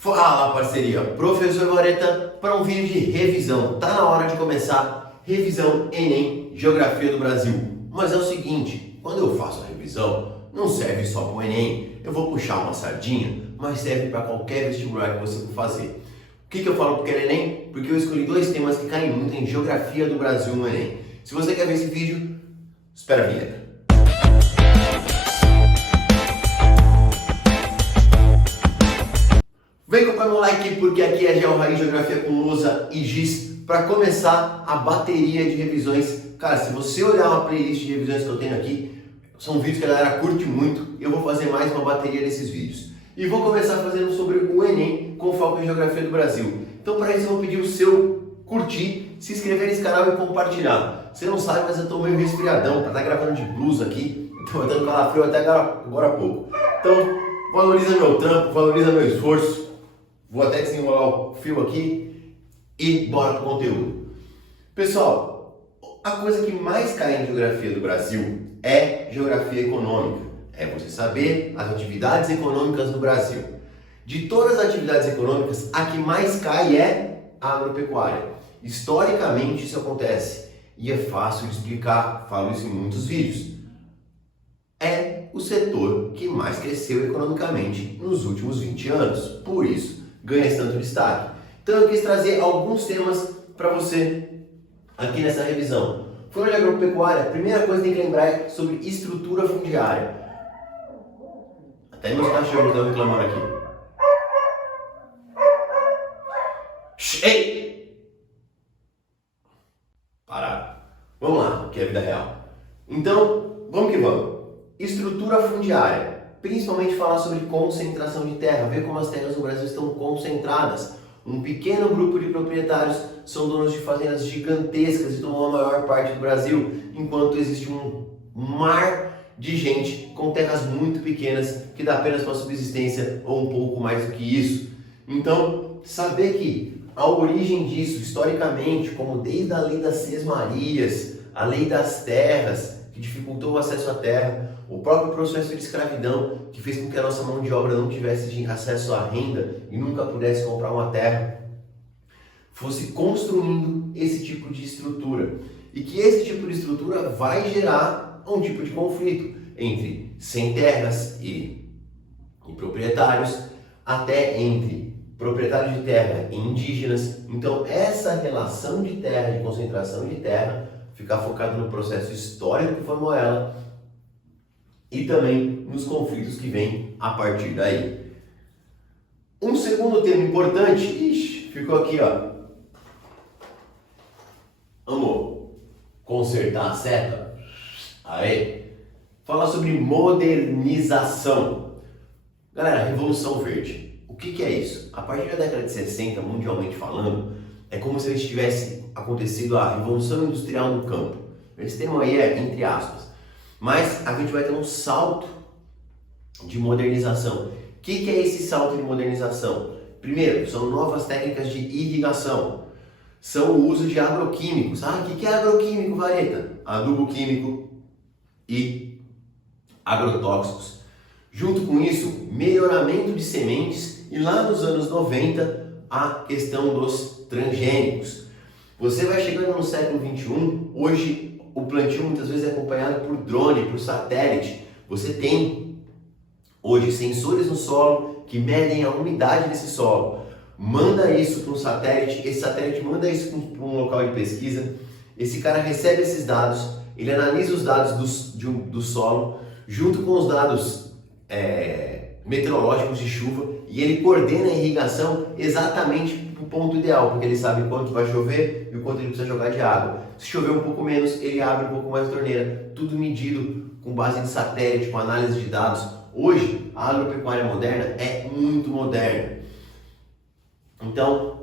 Fala, parceria! Professor Vareta para um vídeo de revisão. Tá na hora de começar revisão Enem Geografia do Brasil. Mas é o seguinte, quando eu faço a revisão, não serve só para o Enem. Eu vou puxar uma sardinha, mas serve para qualquer vestibular que você for fazer. O que eu falo porque é Enem? Porque eu escolhi dois temas que caem muito em Geografia do Brasil no Enem. Se você quer ver esse vídeo, espera a vinheta. Vem acompanhar meu like porque aqui é Geo Raiz Geografia com lousa e giz para começar a bateria de revisões. Cara, se você olhar uma playlist de revisões que eu tenho aqui, são vídeos que a galera curte muito. Eu vou fazer mais uma bateria desses vídeos. E vou começar fazendo sobre o Enem com foco em Geografia do Brasil. Então para isso eu vou pedir o seu curtir, se inscrever nesse canal e compartilhar. Você não sabe, mas eu tô meio resfriadão, pra estar gravando de blusa aqui. Tô dando calafrio até agora há pouco. Então valoriza meu trampo, valoriza meu esforço. Vou até desenrolar o fio aqui e bora pro conteúdo. Pessoal, a coisa que mais cai em Geografia do Brasil é Geografia Econômica. É você saber as atividades econômicas do Brasil. De todas as atividades econômicas, a que mais cai é a agropecuária. Historicamente isso acontece e é fácil de explicar, falo isso em muitos vídeos. É o setor que mais cresceu economicamente nos últimos 20 anos. Por isso, ganha esse tanto destaque. Então eu quis trazer alguns temas para você aqui nessa revisão. Falando de agropecuária, a primeira coisa que tem que lembrar é sobre estrutura fundiária. Até meus cachorros estão reclamando aqui. Ei! Parar. Vamos lá, que é a vida real. Então, vamos que vamos. Estrutura fundiária. Principalmente falar sobre concentração de terra, ver como as terras no Brasil estão concentradas. Um pequeno grupo de proprietários são donos de fazendas gigantescas e tomam a maior parte do Brasil, enquanto existe um mar de gente com terras muito pequenas que dá apenas para subsistência ou um pouco mais do que isso. Então, saber que a origem disso, historicamente, como desde a lei das sesmarias, a lei das terras, que dificultou o acesso à terra, o próprio processo de escravidão, que fez com que a nossa mão de obra não tivesse acesso à renda e nunca pudesse comprar uma terra, fosse construindo esse tipo de estrutura. E que esse tipo de estrutura vai gerar um tipo de conflito entre sem terras e proprietários, até entre proprietários de terra e indígenas. Então essa relação de terra, de concentração de terra, ficar focado no processo histórico que formou ela, e também nos conflitos que vêm a partir daí. Um segundo tema importante, ficou aqui, ó. Amor, consertar a seta. Aê. Fala sobre modernização. Galera, Revolução Verde. O que é isso? A partir da década de 60, mundialmente falando, é como se tivesse acontecido a Revolução Industrial no campo. Esse termo aí é entre aspas. Mas a gente vai ter um salto de modernização. O que é esse salto de modernização? Primeiro, são novas técnicas de irrigação. São o uso de agroquímicos. Ah, o que é agroquímico, Vareta? Adubo químico e agrotóxicos. Junto com isso, melhoramento de sementes e lá nos anos 90, a questão dos transgênicos. Você vai chegando no século 21, hoje o plantio muitas vezes é acompanhado por drone, por satélite. Você tem hoje sensores no solo que medem a umidade desse solo. Manda isso para um satélite, esse satélite manda isso para um local de pesquisa. Esse cara recebe esses dados, ele analisa os dados do solo junto com os dados meteorológicos de chuva e ele coordena a irrigação exatamente para o ponto ideal, porque ele sabe quanto vai chover e o quanto ele precisa jogar de água. Se chover um pouco menos, ele abre um pouco mais a torneira. Tudo medido com base em satélite, com análise de dados. Hoje, a agropecuária moderna é muito moderna. Então,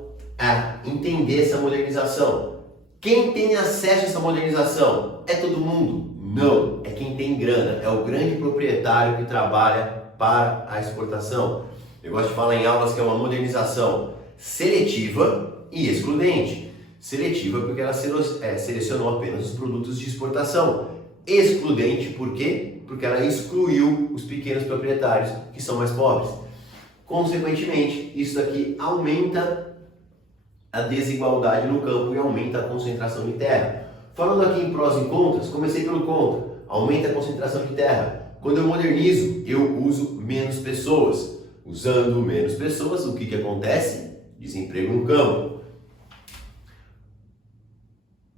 entender essa modernização. Quem tem acesso a essa modernização? É todo mundo? Não. É quem tem grana. É o grande proprietário que trabalha para a exportação. Eu gosto de falar em aulas que é uma modernização seletiva e excludente. Seletiva porque ela selecionou apenas os produtos de exportação. Excludente por quê? Porque ela excluiu os pequenos proprietários que são mais pobres. Consequentemente, isso daqui aumenta a desigualdade no campo e aumenta a concentração de terra. Falando aqui em prós e contras, comecei pelo contra. Aumenta a concentração de terra. Quando eu modernizo, eu uso menos pessoas. Usando menos pessoas, o que acontece? Desemprego no campo.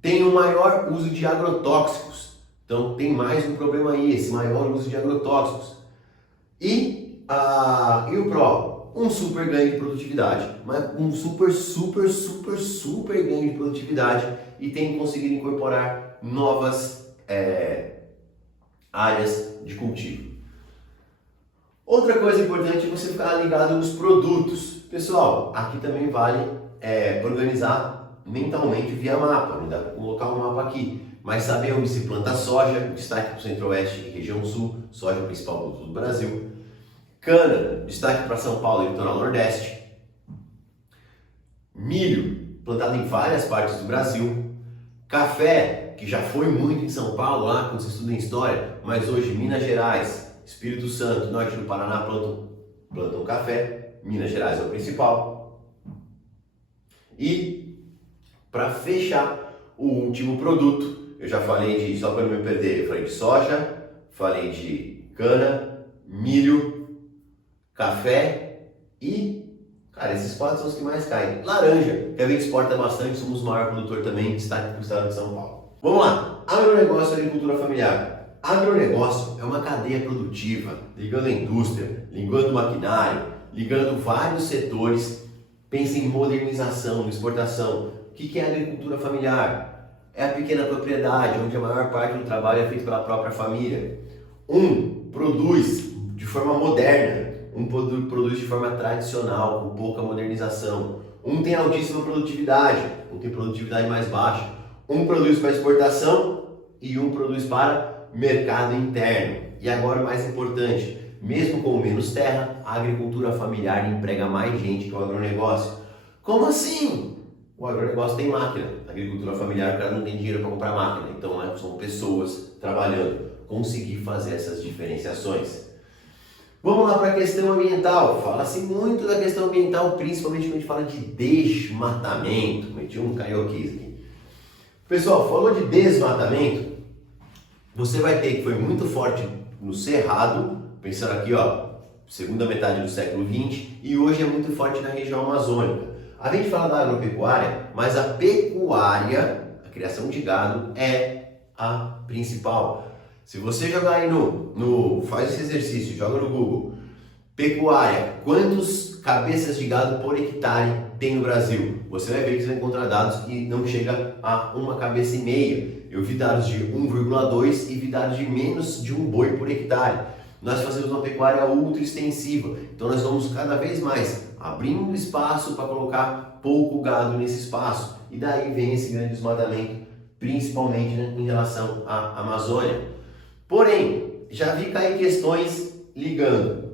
Tem um maior uso de agrotóxicos. Então tem mais um problema aí, esse maior uso de agrotóxicos. E o pró? Um super ganho de produtividade. Mas um super ganho de produtividade e tem conseguido incorporar novas áreas de cultivo. Outra coisa importante é você ficar ligado nos produtos. Pessoal, aqui também vale organizar mentalmente via mapa. Não dá para colocar um mapa aqui, mas saber onde se planta soja, destaque para o Centro-Oeste e região Sul, soja é o principal produto do Brasil. Cana, destaque para São Paulo e litoral Nordeste. Milho, plantado em várias partes do Brasil. Café, que já foi muito em São Paulo, lá quando você estuda em História, mas hoje Minas Gerais, Espírito Santo, Norte do Paraná plantam café. Minas Gerais é o principal. E para fechar o último produto, eu já falei de, só para não me perder, eu falei de soja, falei de cana, milho, café e, cara, esses quatro são os que mais caem. Laranja, que a gente exporta bastante, somos o maior produtor também, destaque para o estado de São Paulo. Vamos lá, agronegócio e agricultura familiar. Agronegócio é uma cadeia produtiva, ligando a indústria, ligando o maquinário, ligando vários setores. Pensa em modernização, exportação. O que é agricultura familiar? É a pequena propriedade, onde a maior parte do trabalho é feito pela própria família. Um produz de forma moderna, um produz de forma tradicional, com pouca modernização. Um tem altíssima produtividade, um tem produtividade mais baixa. Um produz para exportação e um produz para mercado interno. E agora o mais importante, mesmo com menos terra, a agricultura familiar emprega mais gente que o agronegócio. Como assim? O agronegócio tem máquina, a agricultura familiar, o cara não tem dinheiro para comprar máquina, então são pessoas trabalhando, conseguir fazer essas diferenciações. Vamos lá para a questão ambiental. Fala-se muito da questão ambiental, principalmente quando a gente fala de desmatamento. Meti um carioquês aqui. Pessoal, falou de desmatamento, você vai ter que foi muito forte no Cerrado, pensando aqui, ó, segunda metade do século XX, e hoje é muito forte na região amazônica. A gente fala da agropecuária, mas a pecuária, a criação de gado, é a principal. Se você jogar aí faz esse exercício, joga no Google, pecuária, quantos cabeças de gado por hectare tem no Brasil? Você vai ver que você vai encontrar dados que não chega a 1,5 cabeça. Eu vi dados de 1,2 e vi dados de menos de 1 boi por hectare. Nós fazemos uma pecuária ultra extensiva, então nós vamos cada vez mais abrindo espaço para colocar pouco gado nesse espaço. E daí vem esse grande desmatamento, principalmente, né, em relação à Amazônia. Porém, já vi cair questões ligando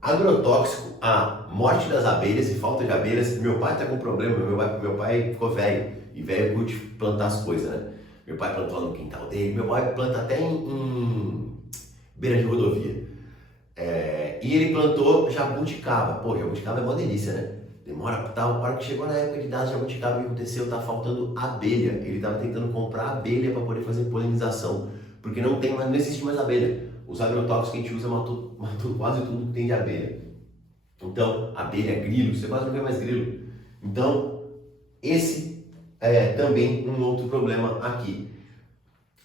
agrotóxico à morte das abelhas e falta de abelhas. Meu pai está com problema, meu pai ficou velho, e velho curte plantar as coisas, né? Meu pai plantou no quintal dele, meu pai planta até em beira de rodovia. E ele plantou jabuticaba. Pô, jabuticaba é uma delícia, né? Demora, a hora que chegou na época de dar jabuticaba, o que aconteceu? Tá faltando abelha. Ele estava tentando comprar abelha para poder fazer polinização, porque não existe mais abelha. Os agrotóxicos que a gente usa matou quase tudo que tem de abelha. Então, abelha, grilo, você quase não vê mais grilo. Então, esse é também um outro problema aqui.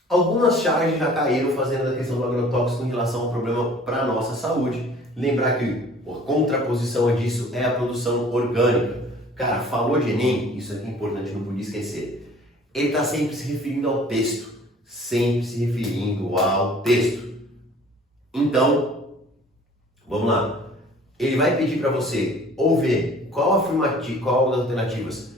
Algumas charges já caíram fazendo a questão do agrotóxico em relação ao problema para a nossa saúde. Lembrar que a contraposição disso é a produção orgânica. Cara, falou de Enem, isso aqui é importante, não podia esquecer. Ele está sempre se referindo ao texto. Sempre se referindo ao texto. Então, vamos lá. Ele vai pedir para você ou ver qual das alternativas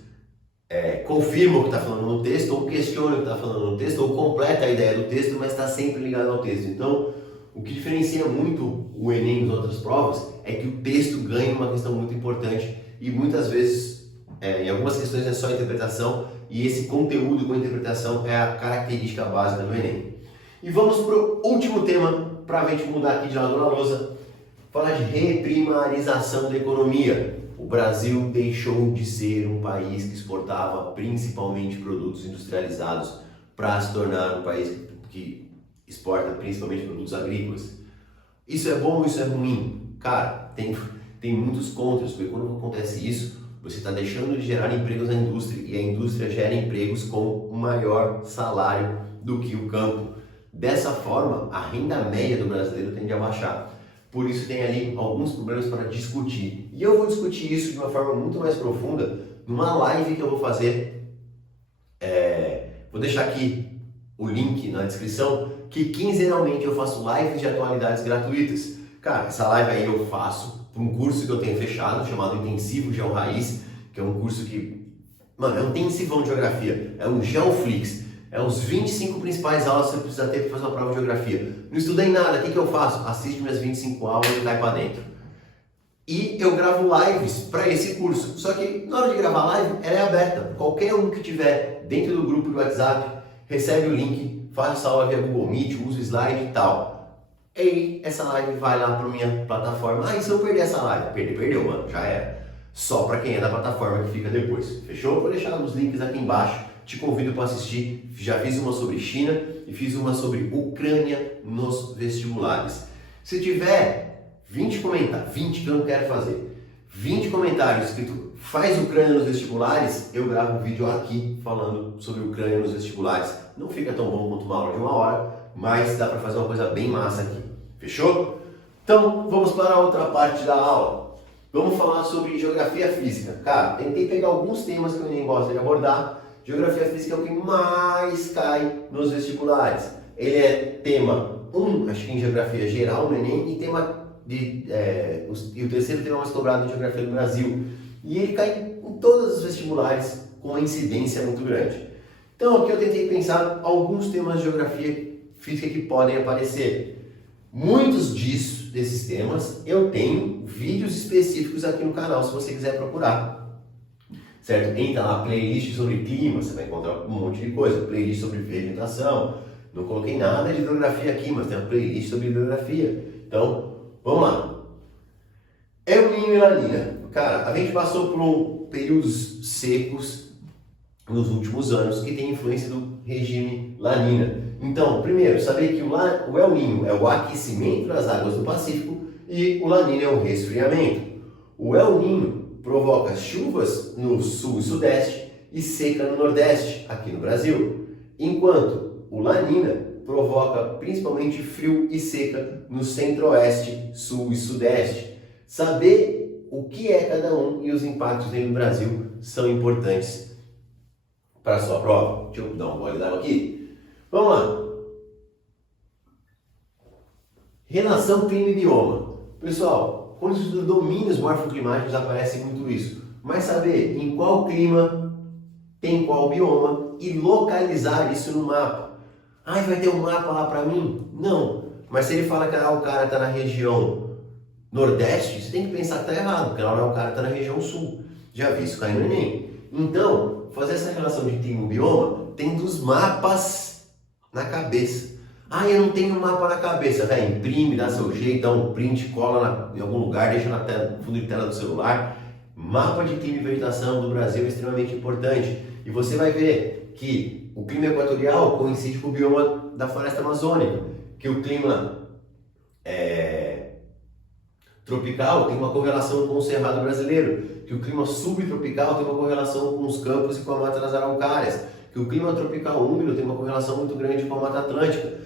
confirma o que está falando no texto, ou questiona o que está falando no texto, ou completa a ideia do texto, mas está sempre ligado ao texto. Então, o que diferencia muito o Enem das outras provas é que o texto ganha uma questão muito importante e muitas vezes, em algumas questões é só interpretação, e esse conteúdo com interpretação é a característica básica do Enem. E vamos para o último tema, para a gente mudar aqui de lado na lousa, falar de reprimarização da economia. O Brasil deixou de ser um país que exportava principalmente produtos industrializados para se tornar um país que exporta principalmente produtos agrícolas. Isso é bom ou isso é ruim? Cara, tem muitos contras, porque quando acontece isso, você está deixando de gerar empregos na indústria e a indústria gera empregos com um maior salário do que o campo. Dessa forma, a renda média do brasileiro tende a baixar. Por isso tem ali alguns problemas para discutir. E eu vou discutir isso de uma forma muito mais profunda numa live que eu vou fazer. Vou deixar aqui o link na descrição, que quinzenalmente eu faço lives de atualidades gratuitas. Cara, essa live aí eu faço para um curso que eu tenho fechado, chamado Intensivo Geo Raiz, que é um curso que, mano, é um intensivão de geografia, é um Geoflix. É os 25 principais aulas que você precisa ter para fazer uma prova de geografia. Não estudei nada, o que eu faço? Assiste minhas 25 aulas e cai para dentro. E eu gravo lives para esse curso. Só que na hora de gravar a live, ela é aberta. Qualquer um que tiver dentro do grupo do WhatsApp, recebe o link, faz essa aula via Google Meet, usa o slide e tal. E essa live vai lá para minha plataforma. E se eu perder essa live? Perdeu, mano, já era. Só para quem é da plataforma que fica depois. Fechou? Vou deixar os links aqui embaixo. Te convido para assistir. Já fiz uma sobre China e fiz uma sobre Ucrânia nos vestibulares. Se tiver 20 comentários, 20 que eu não quero fazer, 20 comentários escrito faz Ucrânia nos vestibulares, eu gravo um vídeo aqui falando sobre Ucrânia nos vestibulares. Não fica tão bom quanto uma aula de 1 hora, mas dá para fazer uma coisa bem massa aqui. Fechou? Então, vamos para a outra parte da aula. Vamos falar sobre geografia física. Cara, tentei pegar alguns temas que eu nem gosto de abordar. Geografia física é o que mais cai nos vestibulares. Ele é tema 1, acho que em geografia geral no Enem, e o terceiro tema mais cobrado em geografia do Brasil. E ele cai em todos os vestibulares com uma incidência muito grande. Então aqui eu tentei pensar alguns temas de geografia física que podem aparecer. Muitos desses temas eu tenho vídeos específicos aqui no canal, se você quiser procurar. Certo? Entra lá, playlist sobre clima, você vai encontrar um monte de coisa, playlist sobre vegetação. Não coloquei nada de hidrografia aqui, mas tem uma playlist sobre hidrografia. Então, vamos lá. El Niño e La Niña. Cara, a gente passou por períodos secos nos últimos anos que tem influência do regime La Niña. Então, primeiro, saber que o El Niño é o aquecimento das águas do Pacífico e o La Niña é o resfriamento. O El Niño provoca chuvas no sul e sudeste e seca no nordeste, aqui no Brasil, enquanto o La Niña provoca principalmente frio e seca no centro-oeste, sul e sudeste. Saber o que é cada um e os impactos dele no Brasil são importantes para a sua prova. Deixa eu dar um gole d'água aqui. Vamos lá. Relação clima e bioma. Pessoal, quando se estuda domínios morfoclimáticos aparece muito isso. Mas saber em qual clima tem qual bioma e localizar isso no mapa. Ah, vai ter um mapa lá para mim? Não. Mas se ele fala que o cara está na região nordeste, você tem que pensar que está errado, porque lá o cara está na região sul. Já vi isso cair no Enem. Então, fazer essa relação de clima e bioma tem dos mapas na cabeça. Ah, eu não tenho um mapa na cabeça, velho. Imprime, dá seu jeito, dá um print, cola em algum lugar, deixa no fundo de tela do celular. Mapa de clima e vegetação do Brasil é extremamente importante. E você vai ver que o clima equatorial coincide com o bioma da floresta amazônica, que o clima tropical tem uma correlação com o cerrado brasileiro, que o clima subtropical tem uma correlação com os campos e com a mata das araucárias, que o clima tropical úmido tem uma correlação muito grande com a Mata Atlântica,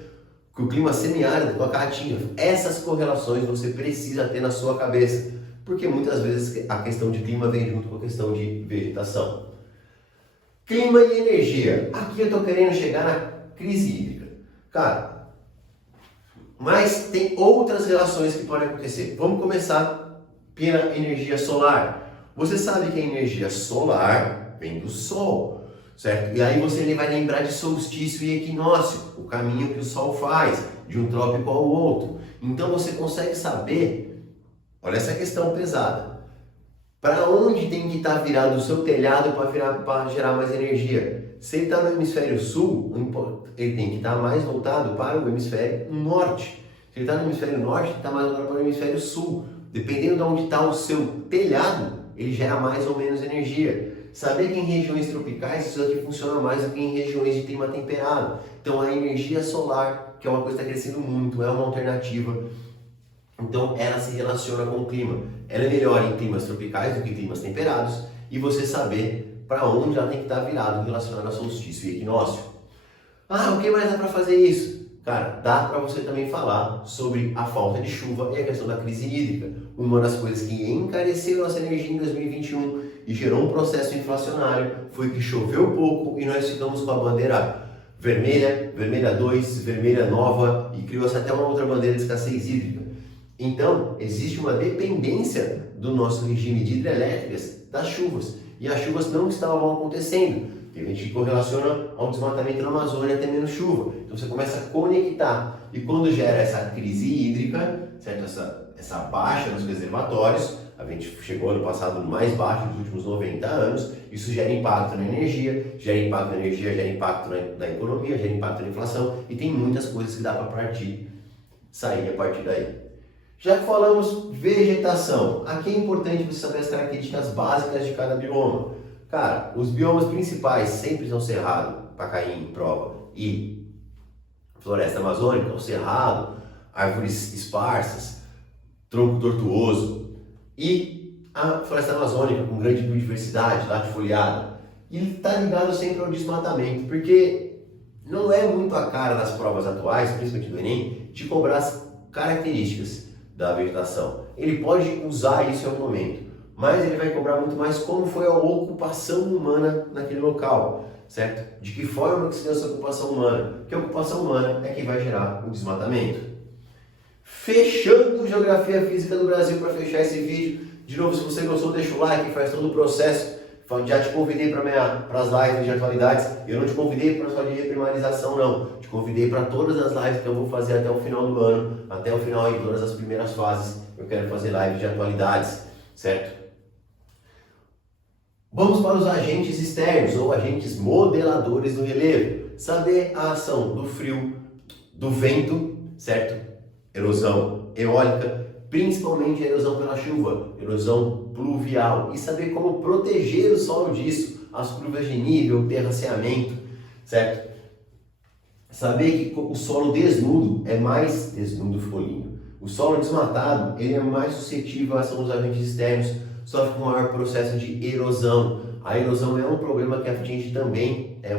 que o clima semiárido com a Caatinga. Essas correlações você precisa ter na sua cabeça, porque muitas vezes a questão de clima vem junto com a questão de vegetação. Clima e energia. Aqui eu estou querendo chegar na crise hídrica. Cara, mas tem outras relações que podem acontecer. Vamos começar pela energia solar. Você sabe que a energia solar vem do Sol, certo? E aí você vai lembrar de solstício e equinócio, o caminho que o Sol faz, de um trópico ao outro. Então você consegue saber, olha essa questão pesada, para onde tem que estar virado o seu telhado para gerar mais energia. Se ele está no hemisfério sul, ele tem que estar mais voltado para o hemisfério norte. Se Se ele está no hemisfério norte, ele está mais voltado para o hemisfério sul. Dependendo de onde está o seu telhado, ele gera mais ou menos energia. Saber que em regiões tropicais isso aqui funciona mais do que em regiões de clima temperado. Então a energia solar, que é uma coisa que está crescendo muito, é uma alternativa. Então ela se relaciona com o clima. Ela é melhor em climas tropicais do que em climas temperados. E você saber para onde ela tem que estar virado relacionado ao solstício e equinócio. Ah, o que mais dá para fazer isso? Cara, dá para você também falar sobre a falta de chuva e a questão da crise hídrica. Uma das coisas que encareceu nossa energia em 2021 e gerou um processo inflacionário foi que choveu pouco e nós ficamos com a bandeira vermelha, vermelha 2, vermelha nova e criou-se até uma outra bandeira de escassez hídrica. Então, existe uma dependência do nosso regime de hidrelétricas das chuvas e as chuvas não estavam acontecendo. Tem gente que correlaciona ao desmatamento na Amazônia até menos chuva. Então você começa a conectar. E quando gera essa crise hídrica, certo? Essa baixa nos reservatórios, a gente chegou ano passado no mais baixo dos últimos 90 anos, isso gera impacto na energia, gera impacto na economia, gera impacto na inflação e tem muitas coisas que dá para sair a partir daí. Já que falamos vegetação, aqui é importante você saber as características básicas de cada bioma. Cara, os biomas principais sempre são Cerrado, Pacaim, Prova e Floresta Amazônica, o Cerrado, árvores esparsas, tronco tortuoso e a Floresta Amazônica com grande biodiversidade, latifoliada. E ele está ligado sempre ao desmatamento, porque não é muito a cara das provas atuais, principalmente do Enem, de cobrar as características da vegetação. Ele pode usar isso em algum momento, mas ele vai cobrar muito mais como foi a ocupação humana naquele local, certo? De que forma que se deu essa ocupação humana? Que a ocupação humana é que vai gerar o desmatamento. Fechando Geografia Física do Brasil para fechar esse vídeo. De novo, se você gostou, deixa o like, faz todo o processo. Já te convidei para as lives de atualidades. Eu não te convidei para só de reprimarização, não. Te convidei para todas as lives que eu vou fazer até o final do ano, até o final de todas as primeiras fases. Eu quero fazer lives de atualidades, certo? Vamos para os agentes externos ou agentes modeladores do relevo. Saber a ação do frio, do vento, certo? Erosão eólica, principalmente a erosão pela chuva, erosão pluvial. E saber como proteger o solo disso, as curvas de nível, terraceamento, certo? Saber que o solo desnudo é mais desnudo ficou lindo. O solo desmatado, ele é mais suscetível à ação dos agentes externos, sofre com maior processo de erosão. A erosão é um problema que atinge também, é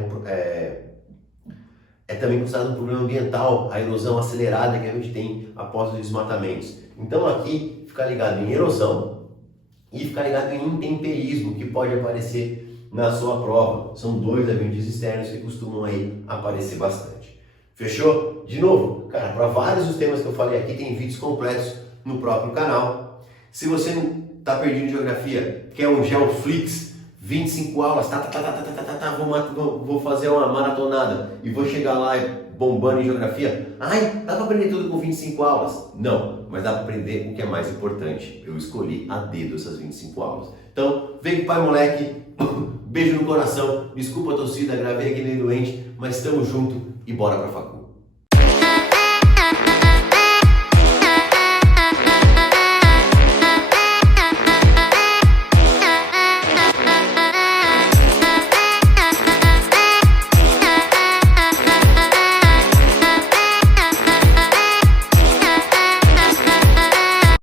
também considerado um problema ambiental, a erosão acelerada que a gente tem após os desmatamentos. Então aqui, ficar ligado em erosão e ficar ligado em intemperismo, que pode aparecer na sua prova. São dois agentes externos que costumam aí aparecer bastante. Fechou? De novo, cara, para vários dos temas que eu falei aqui, tem vídeos completos no próprio canal. Se você não está perdido em geografia, quer um Geoflix, 25 aulas, vou fazer uma maratonada e vou chegar lá bombando em geografia. Ai, dá para aprender tudo com 25 aulas? Não, mas dá para aprender o que é mais importante. Eu escolhi a dedo essas 25 aulas. Então, vem com o pai moleque, beijo no coração, desculpa a torcida, gravei aqui meio doente, mas estamos junto e bora pra faculdade.